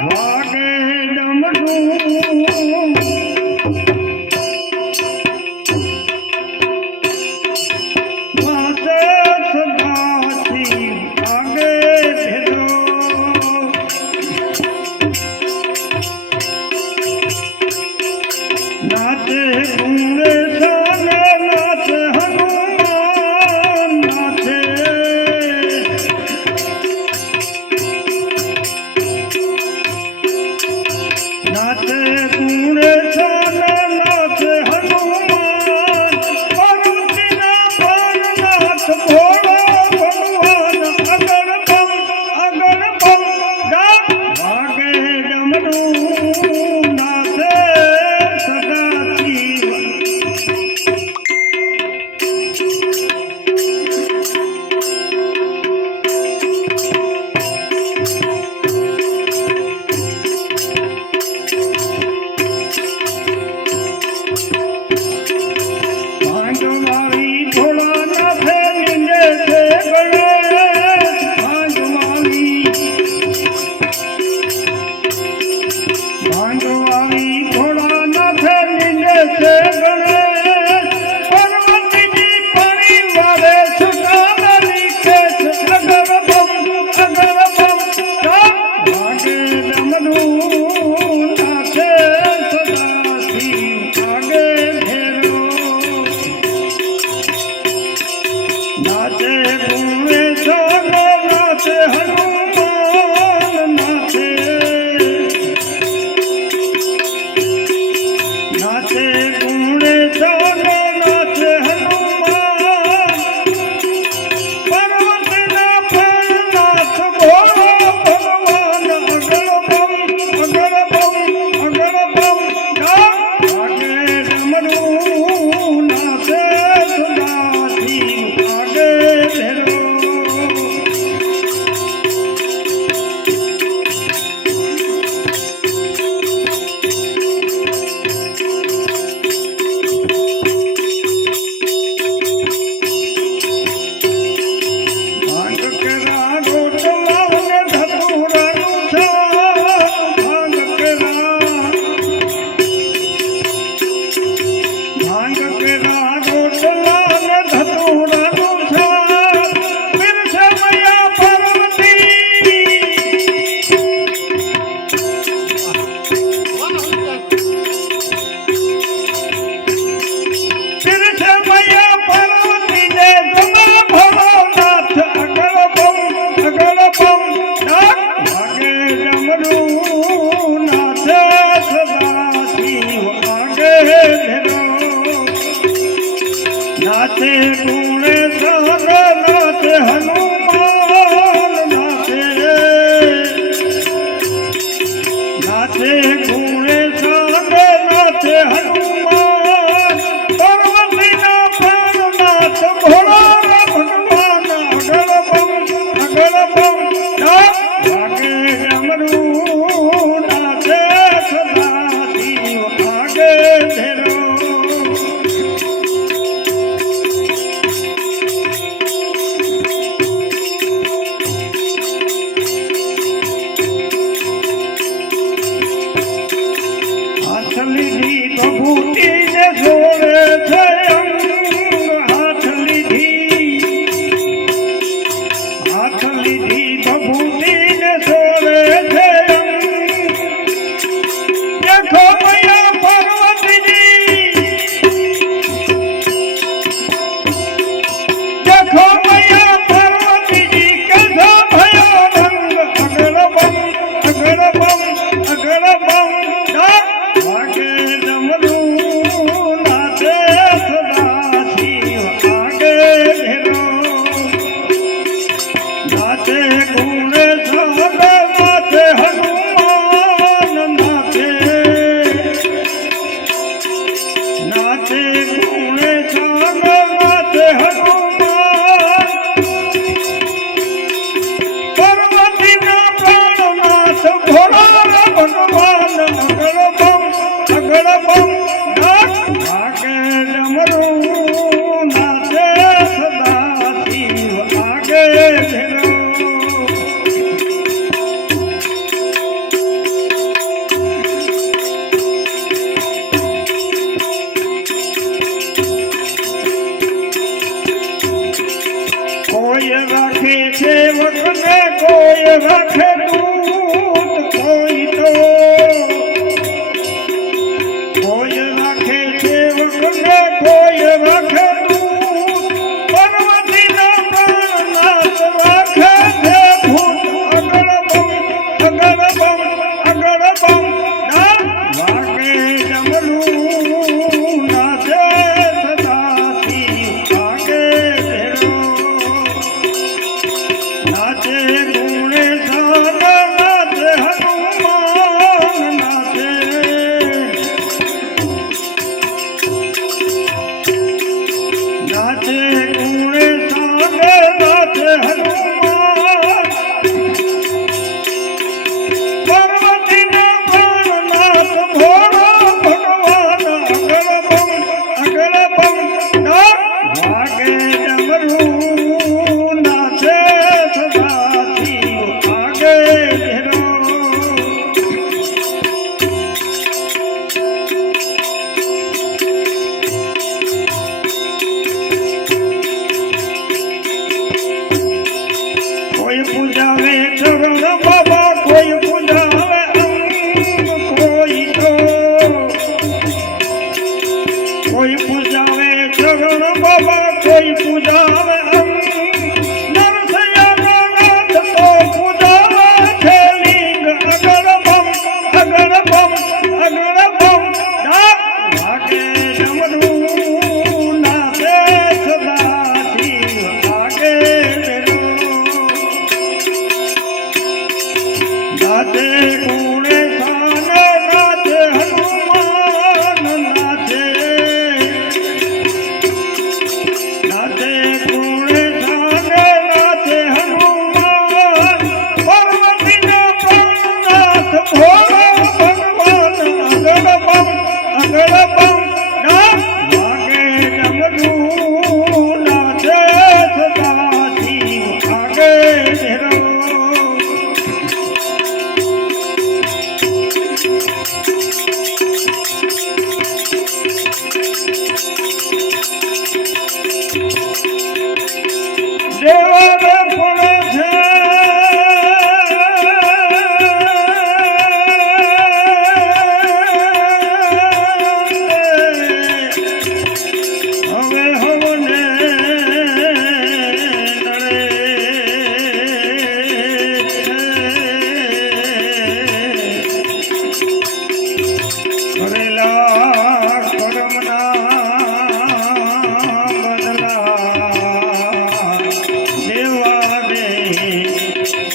વાગે ડમરું માતે સદાથી આગે ભેદો નાચે ગુણે સાને નાચે હનુમાન નાચે નાચે રાખે દૂત કોઈ તો કોઈ રાખે સેવક ને કોઈ રાખે દૂત પાર્વતીના પ્રાણનાથ રાખે છે ભૂત અગળ બમ વાગે ડમરું નાચે સદાથી વાગે ભેરો નાચે ગુણે સાર નાચે હનુમાન નાચે નાચે ગુણે સાર નાચે હનુમાન પાર્વતીના પ્રાણનાથ ભોળો ભગવાન અગળ બમ વાગે ડમરું નાચે સદાથી વાગે ભેરો કોઈ પૂજાવે ચરણ બાબા કોઈ પૂજાવે કોઈ તો કોઈ પૂજાવે ચરણ બાબા કોઈ પૂજાવે નરસૈયા નાથ તો પૂજાવે છે લિંગ અગળ બમ વાગે ડમરું નાચે સદાથી વાગે ભેરો નાચે ગુણે સાન નાચે હનુમાન નાચે નાચે ગુણે સાન નાચે હનુમાન પાર્વતીના પ્રાણનાથ ભોળો ભગવાન અગળ બમ વાગે ડમરું નાચે સદાથી વાગે ભેરો દેવાને પડે છે હવે હવને કરેલા કર્મના બદલા દેવા દે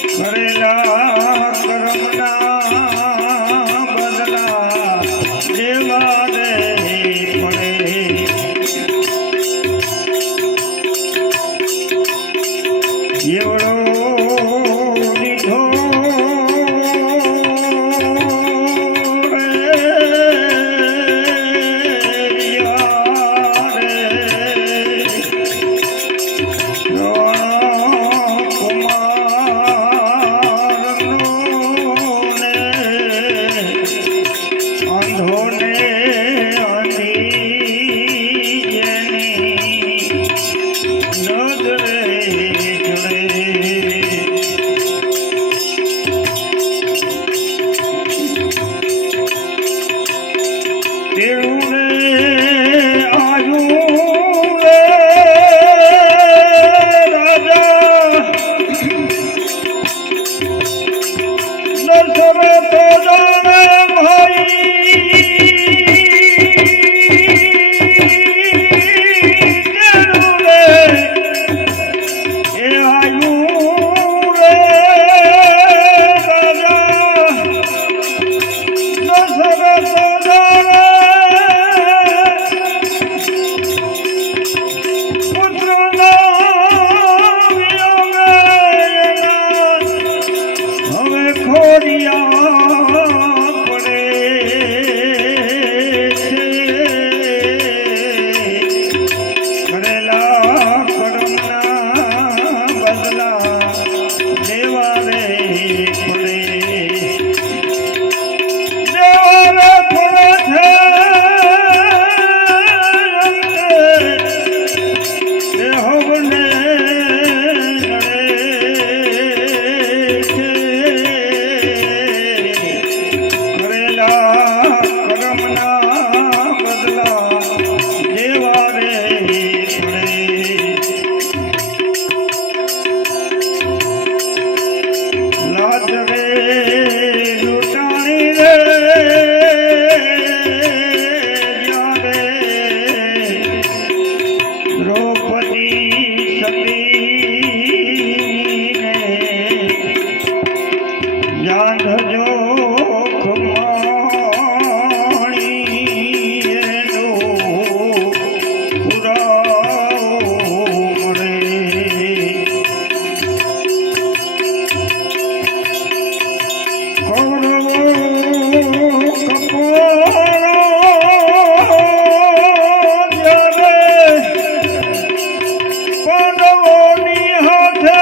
કરેલા કર્મના બદલા દેવા દે પડે એવડો દીધો જાંધજો ખમાણી એનો પુરાવો મળે. કૌરવો કપોળો જ્યારે પાંડવોની હાથે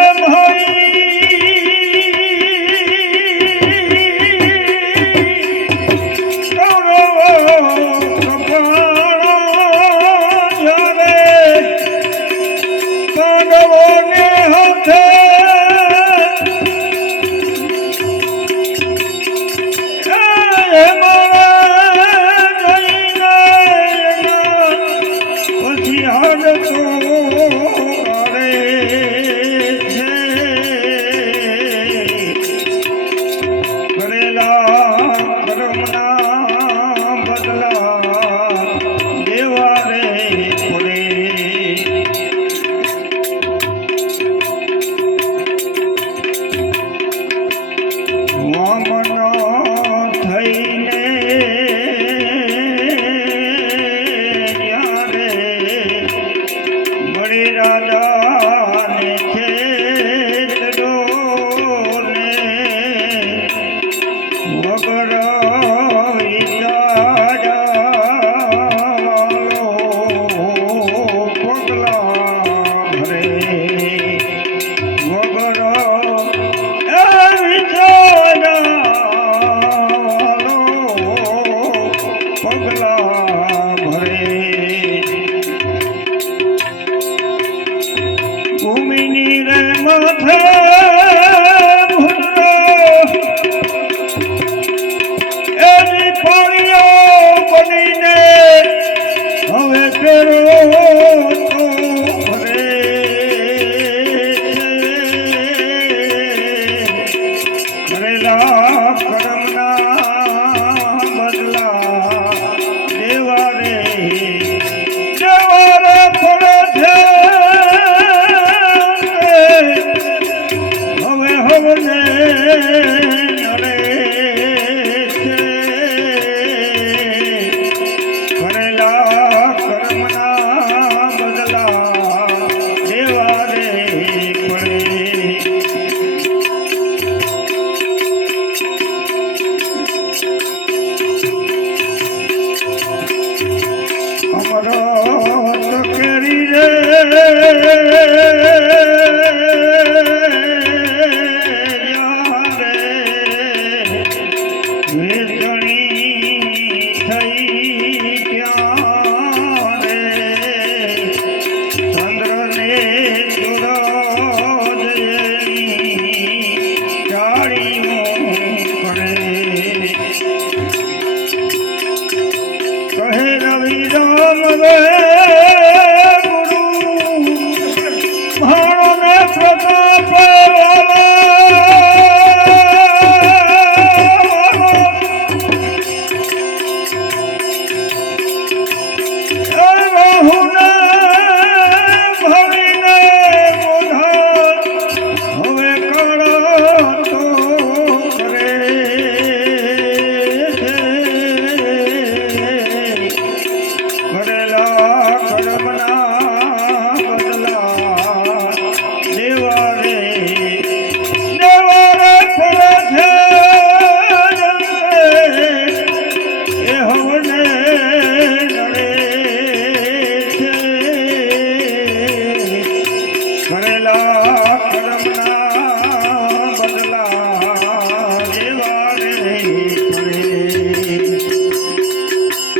ભૂમિની રે માથે એની પાણીઓ બનીને હવે તેરો તો ભરે કરેલા કર્મના